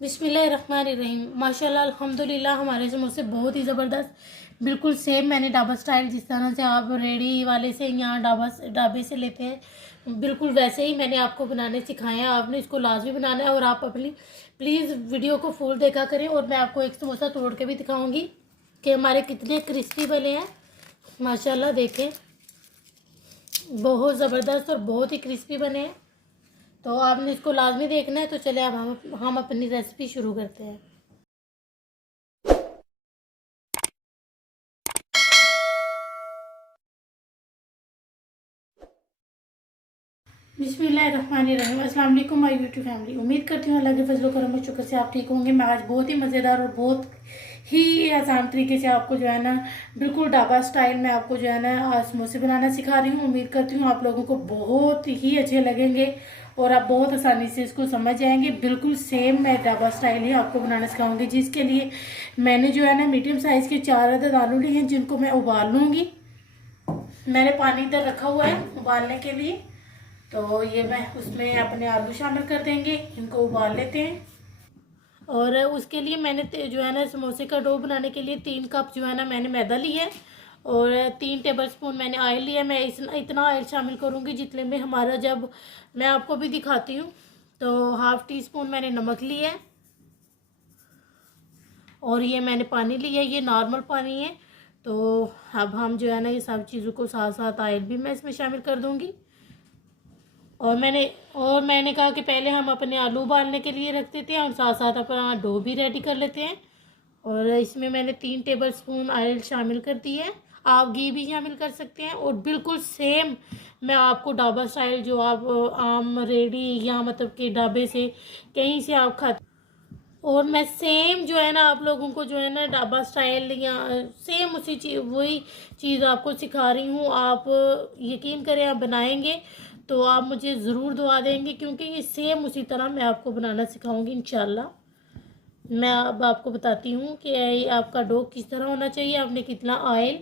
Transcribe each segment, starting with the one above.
बिस्मिल्लाहिर्रहमानिर्रहीम। माशाल्लाह अल्हम्दुलिल्लाह हमारे समोसे बहुत ही ज़बरदस्त बिल्कुल सेम मैंने ढाबा स्टाइल जिस तरह से आप रेडी वाले से यहाँ ढाबे से लेते हैं बिल्कुल वैसे ही मैंने आपको बनाने सिखाए हैं। आपने इसको लाजमी बनाना है और आप अपनी प्लीज़ वीडियो को फुल देखा करें। और मैं आपको एक समोसा तोड़ के भी दिखाऊंगी कि हमारे कितने क्रिस्पी बने हैं। माशाल्लाह देखें, बहुत ज़बरदस्त और बहुत ही क्रिस्पी बने हैं। तो आपने इसको लाजमी देखना है। तो चले अब हम अपनी रेसिपी शुरू करते हैं। बिस्मिल्लाहिर्रहमानिर्रहीम। अस्सलाम वालेकुम माय यूट्यूब फैमिली। उम्मीद करती हूँ अल्लाह के फजल करम और शुक्र से आप ठीक होंगे। मैं आज बहुत ही मज़ेदार और बहुत ही आसान तरीके से आपको जो है ना बिल्कुल ढाबा स्टाइल में आपको जो है ना आज समोसे बनाना सिखा रही हूँ। उम्मीद करती हूँ आप लोगों को बहुत ही अच्छे लगेंगे और आप बहुत आसानी से इसको समझ जाएंगे। बिल्कुल सेम मैं ढाबा स्टाइल ही आपको बनाना सिखाऊंगी, जिसके लिए मैंने जो है ना मीडियम साइज़ के 4 अदद आलू लिए हैं, जिनको मैं उबाल लूँगी। मैंने पानी इधर रखा हुआ है उबालने के लिए। तो ये मैं उसमें अपने आलू शामिल कर देंगे, इनको उबाल लेते हैं। और उसके लिए मैंने जो है ना समोसे का डो बनाने के लिए 3 कप जो है ना मैंने मैदा लिया है और 3 टेबलस्पून मैंने ऑयल लिया। मैं इतना ऑयल शामिल करूँगी जितने में हमारा, जब मैं आपको भी दिखाती हूँ। तो 1/2 टीस्पून मैंने नमक लिया है और ये मैंने पानी लिया है, ये नॉर्मल पानी है। तो अब हम जो है ना ये सब चीज़ों को साथ साथ ऑयल भी मैं इसमें शामिल कर दूँगी। और मैंने कहा कि पहले हम अपने आलू उबालने के लिए रख देते हैं और साथ साथ अपना डो भी रेडी कर लेते हैं। और इसमें मैंने 3 टेबलस्पून ऑयल शामिल कर दी है। आप घी भी शामिल कर सकते हैं। और बिल्कुल सेम मैं आपको ढाबा स्टाइल जो आप आम रेडी या मतलब कि ढाबे से कहीं से आप खाते, और मैं सेम जो है ना आप लोगों को जो है ना ढाबा स्टाइल या सेम उसी चीज़ वही चीज़ आपको सिखा रही हूँ। आप यकीन करें, आप बनाएंगे तो आप मुझे ज़रूर दुआ देंगे, क्योंकि ये सेम उसी तरह मैं आपको बनाना सिखाऊंगी इंशाल्लाह। मैं अब आपको बताती हूँ कि आपका डो किस तरह होना चाहिए, आपने कितना ऑयल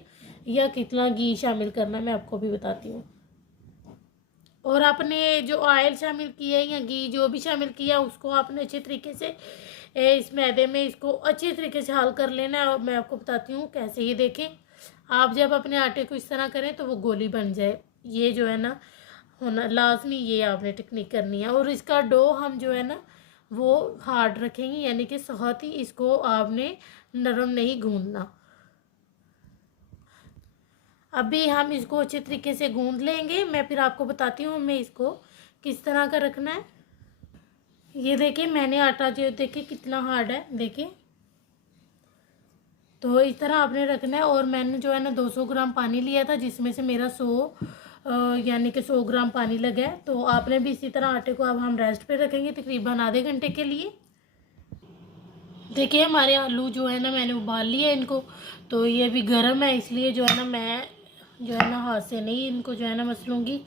या कितना घी शामिल करना, मैं आपको भी बताती हूँ। और आपने जो ऑयल शामिल किया है या घी जो भी शामिल किया उसको आपने अच्छे तरीके से इस मैदे में इसको अच्छे तरीके से हल कर लेना है। और मैं आपको बताती हूँ कैसे। ये देखें, आप जब अपने आटे को इस तरह करें तो वो गोली बन जाए, ये जो है ना होना लाजमी, ये आपने टेक्निक करनी है। और इसका डो हम जो है ना वो हार्ड रखेंगे, यानी कि सख्त ही, इसको आपने नरम नहीं गूंदना। अभी हम इसको अच्छे तरीके से गूंद लेंगे, मैं फिर आपको बताती हूँ हमें इसको किस तरह का रखना है। ये देखिए मैंने आटा जो देखिए कितना हार्ड है, देखिए। तो इस तरह आपने रखना है। और मैंने जो है ना 200 ग्राम पानी लिया था, जिसमें से मेरा 100 यानी कि 100 ग्राम पानी लगा है। तो आपने भी इसी तरह आटे को अब हम रेस्ट पे रखेंगे तकरीबन आधे घंटे के लिए। देखिए हमारे आलू जो है ना मैंने उबाल लिया इनको। तो ये भी गर्म है, इसलिए जो है ना मैं जो है ना हाथ से नहीं इनको जो है ना मसलूँगी।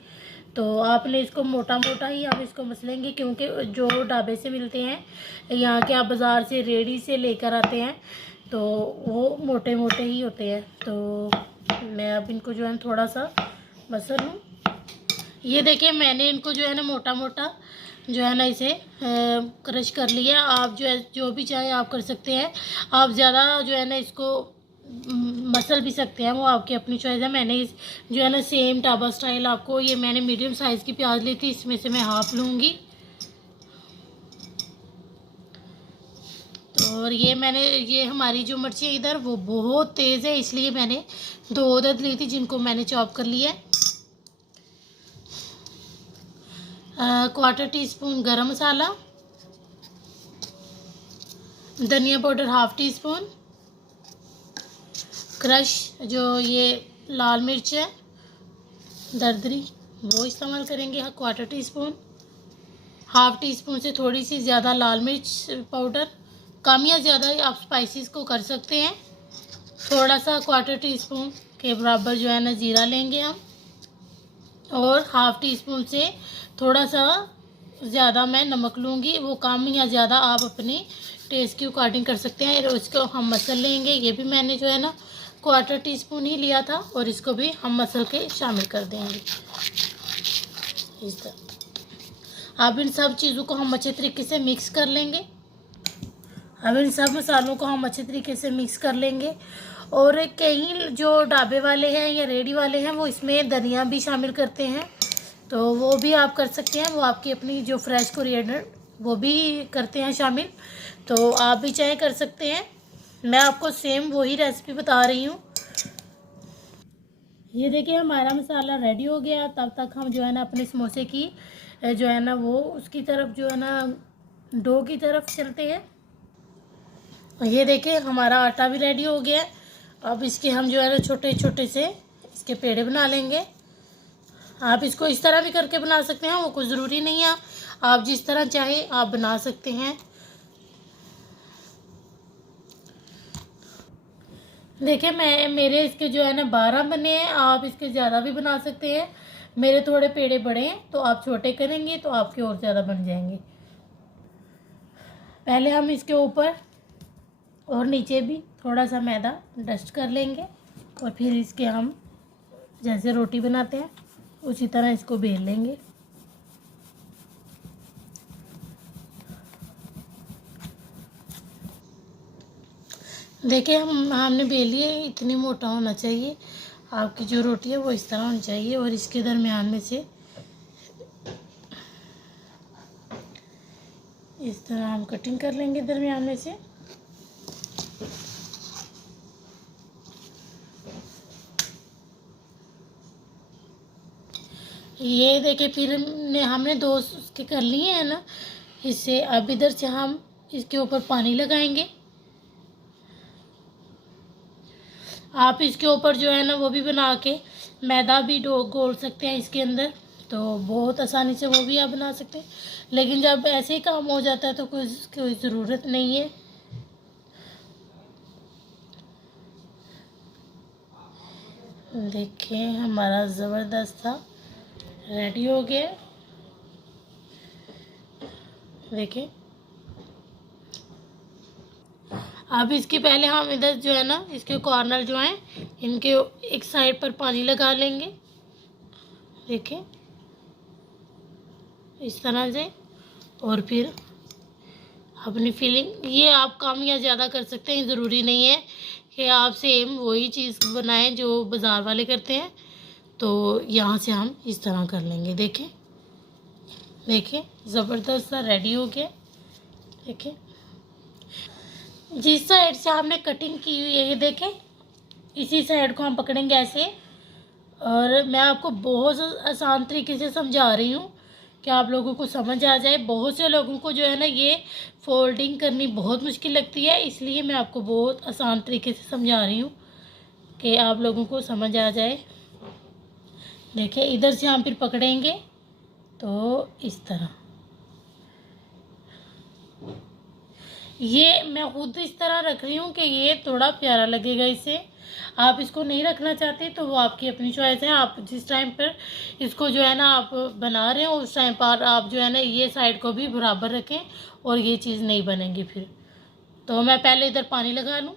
तो आपने इसको मोटा मोटा ही आप इसको मसलेंगे, क्योंकि जो ढाबे से मिलते हैं यहाँ के आप बाज़ार से रेडी से लेकर आते हैं तो वो मोटे मोटे ही होते हैं। तो मैं अब इनको जो है थोड़ा सा मसल लूँ। ये देखिए मैंने इनको जो है ना मोटा मोटा जो है ना इसे क्रश कर लिया। आप जो भी चाहे आप कर सकते हैं। आप ज़्यादा जो है ना इसको मसल भी सकते हैं, वो आपकी अपनी चॉइस है। मैंने इस जो है ना सेम ढाबा स्टाइल आपको, ये मैंने मीडियम साइज़ की प्याज ली थी, इसमें से मैं हाफ लूँगी। और ये हमारी जो मिर्ची इधर वो बहुत तेज़ है, इसलिए मैंने 2 अदद ली थी, जिनको मैंने चॉप कर लिया है। 1/4 टीस्पून गरम मसाला, धनिया पाउडर 1/2 टीस्पून, क्रश जो ये लाल मिर्च है दरदरी वो इस्तेमाल करेंगे 1/4 टीस्पून, 1/2 टीस्पून से थोड़ी सी ज़्यादा लाल मिर्च पाउडर, कम या ज़्यादा आप स्पाइसेस को कर सकते हैं। थोड़ा सा 1/4 टीस्पून के बराबर जो है ना ज़ीरा लेंगे हम। और 1/2 टीस्पून से थोड़ा सा ज़्यादा मैं नमक लूँगी, वो कम या ज़्यादा आप अपने टेस्ट के अकॉर्डिंग कर सकते हैं। और इसको हम मसल लेंगे। ये भी मैंने जो है ना 1/4 टीस्पून ही लिया था और इसको भी हम मसल के शामिल कर देंगे इस तरह। अब इन सब चीज़ों को हम अच्छे तरीके से मिक्स कर लेंगे। अब इन सब मसालों को हम अच्छे तरीके से मिक्स कर लेंगे। और कई जो ढाबे वाले हैं या रेडी वाले हैं वो इसमें धनिया भी शामिल करते हैं, तो वो भी आप कर सकते हैं। वो आपकी अपनी जो फ्रेश कोरिएंडर वो भी करते हैं शामिल, तो आप भी चाहे कर सकते हैं। मैं आपको सेम वही रेसिपी बता रही हूँ। ये देखिए हमारा मसाला रेडी हो गया। तब तक हम जो है ना अपने समोसे की जो है ना वो उसकी तरफ जो है ना डो की तरफ चलते हैं। और ये देखिए हमारा आटा भी रेडी हो गया है। अब इसके हम जो है ना छोटे छोटे से इसके पेड़े बना लेंगे। आप इसको इस तरह भी करके बना सकते हैं, वो कोई ज़रूरी नहीं है, आप जिस तरह चाहे आप बना सकते हैं। देखिए मेरे इसके जो है ना 12 बने हैं, आप इसके ज़्यादा भी बना सकते हैं। मेरे थोड़े पेड़े बड़े हैं तो आप छोटे करेंगे तो आपके और ज़्यादा बन जाएंगे। पहले हम इसके ऊपर और नीचे भी थोड़ा सा मैदा डस्ट कर लेंगे और फिर इसके हम जैसे रोटी बनाते हैं उसी तरह इसको बेल लेंगे। देखिए हमने बेली है, इतनी मोटा होना चाहिए। आपकी जो रोटी है वो इस तरह होनी चाहिए और इसके दरमियान में से इस तरह हम कटिंग कर लेंगे दरमियान में से। ये देखिए फिर हमने दो उसके कर लिए हैं ना इससे। अब इधर से हम इसके ऊपर पानी लगाएंगे। आप इसके ऊपर जो है ना वो भी बना के मैदा भी घोल सकते हैं इसके अंदर, तो बहुत आसानी से वो भी आप बना सकते हैं। लेकिन जब ऐसे ही काम हो जाता है तो कोई ज़रूरत नहीं है। देखिए हमारा ज़बरदस्त सा रेडी हो गया। देखिए अब इसके पहले हम इधर जो है ना इसके कॉर्नर जो हैं इनके एक साइड पर पानी लगा लेंगे। देखिए इस तरह से। और फिर अपनी फिलिंग ये आप कम या ज़्यादा कर सकते हैं, ज़रूरी नहीं है कि आप सेम वही चीज़ बनाएं जो बाज़ार वाले करते हैं। तो यहाँ से हम इस तरह कर लेंगे। देखिए देखिए ज़बरदस्त सा रेडी हो गया। देखिए जिस साइड से हमने कटिंग की हुई है ये देखें, इसी साइड को हम पकड़ेंगे ऐसे। और मैं आपको बहुत आसान तरीके से समझा रही हूँ कि आप लोगों को समझ आ जाए। बहुत से लोगों को जो है ना ये फोल्डिंग करनी बहुत मुश्किल लगती है, इसलिए मैं आपको बहुत आसान तरीके से समझा रही हूँ कि आप लोगों को समझ आ जाए। देखिए इधर से हम फिर पकड़ेंगे तो इस तरह। ये मैं खुद इस तरह रख रही हूँ कि ये थोड़ा प्यारा लगेगा इससे। आप इसको नहीं रखना चाहते तो वो आपकी अपनी चॉइस है। आप जिस टाइम पर इसको जो है ना आप बना रहे हो उस टाइम पर आप जो है ना ये साइड को भी बराबर रखें और ये चीज़ नहीं बनेगी फिर। तो मैं पहले इधर पानी लगा लूँ।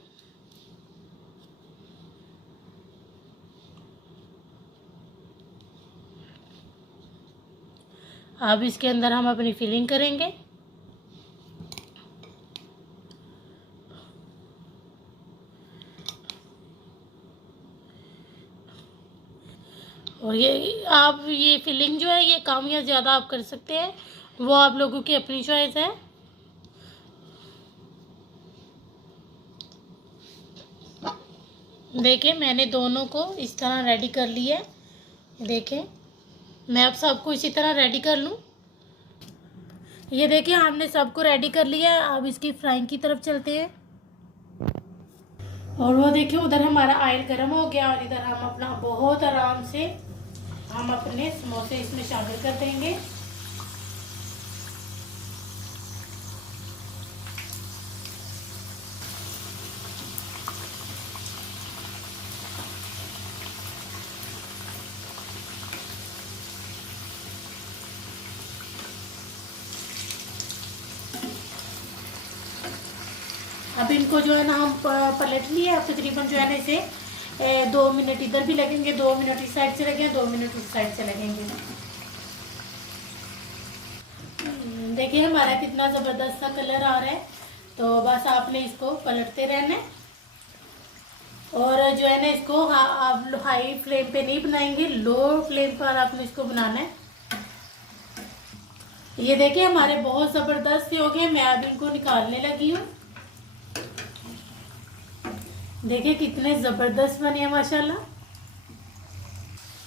अब इसके अंदर हम अपनी फिलिंग करेंगे। और ये फिलिंग जो है ये कम या ज़्यादा आप कर सकते हैं, वो आप लोगों की अपनी चॉइस है। देखिए मैंने दोनों को इस तरह रेडी कर लिया है। देखें मैं अब सबको इसी तरह रेडी कर लूँ। ये देखिए हमने सबको रेडी कर लिया है। अब इसकी फ्राइंग की तरफ चलते हैं। और वो देखिए उधर हमारा ऑयल गर्म हो गया और इधर हम अपना बहुत आराम से हम अपने समोसे इसमें शामिल कर देंगे। अब इनको जो है ना हम पलट लिए। अब तकरीबन जो है ना इसे 2 मिनट इधर भी लगेंगे, 2 मिनट इस साइड से लगेंगे, 2 मिनट उस साइड से लगेंगे। देखिए हमारा कितना ज़बरदस्त सा कलर आ रहा है। तो बस आपने इसको पलटते रहना है। और जो है ना इसको आप हाई फ्लेम पे नहीं बनाएंगे, लो फ्लेम पर आपने इसको बनाना है। ये देखिए हमारे बहुत ज़बरदस्त से हो गए। मैं अब इनको निकालने लगी हूँ। देखिए कितने ज़बरदस्त बने हैं माशाल्लाह।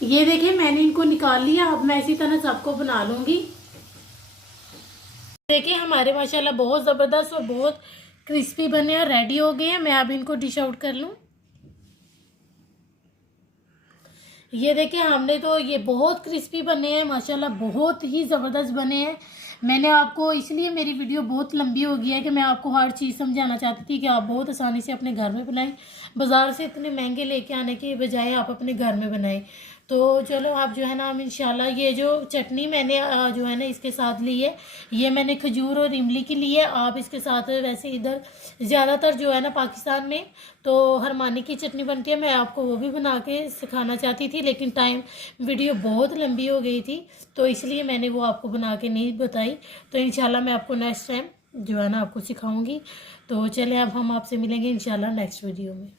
ये देखिए मैंने इनको निकाल लिया। अब मैं इसी तरह सबको बना लूँगी। देखिए हमारे माशाल्लाह बहुत ज़बरदस्त और बहुत क्रिस्पी बने हैं, रेडी हो गए हैं। मैं अब इनको डिश आउट कर लूँ। ये देखिए हमने तो ये बहुत क्रिस्पी बने हैं माशाल्लाह, बहुत ही ज़बरदस्त बने हैं। मैंने आपको इसलिए मेरी वीडियो बहुत लंबी हो गई है कि मैं आपको हर चीज़ समझाना चाहती थी कि आप बहुत आसानी से अपने घर में बनाएं। बाज़ार से इतने महंगे लेके आने के बजाय आप अपने घर में बनाएं। तो चलो आप जो है ना हम इंशाल्लाह ये जो चटनी मैंने जो है ना इसके साथ ली है, ये मैंने खजूर और इमली की ली है। आप इसके साथ वैसे इधर ज़्यादातर जो है ना पाकिस्तान में तो हरमानी की चटनी बनती है, मैं आपको वो भी बना के सिखाना चाहती थी, लेकिन वीडियो बहुत लंबी हो गई थी तो इसलिए मैंने वो आपको बना के नहीं बताई। तो इंशाल्लाह मैं आपको नेक्स्ट टाइम जो है ना आपको सिखाऊंगी। तो चले अब हम आपसे मिलेंगे इंशाल्लाह नेक्स्ट वीडियो में।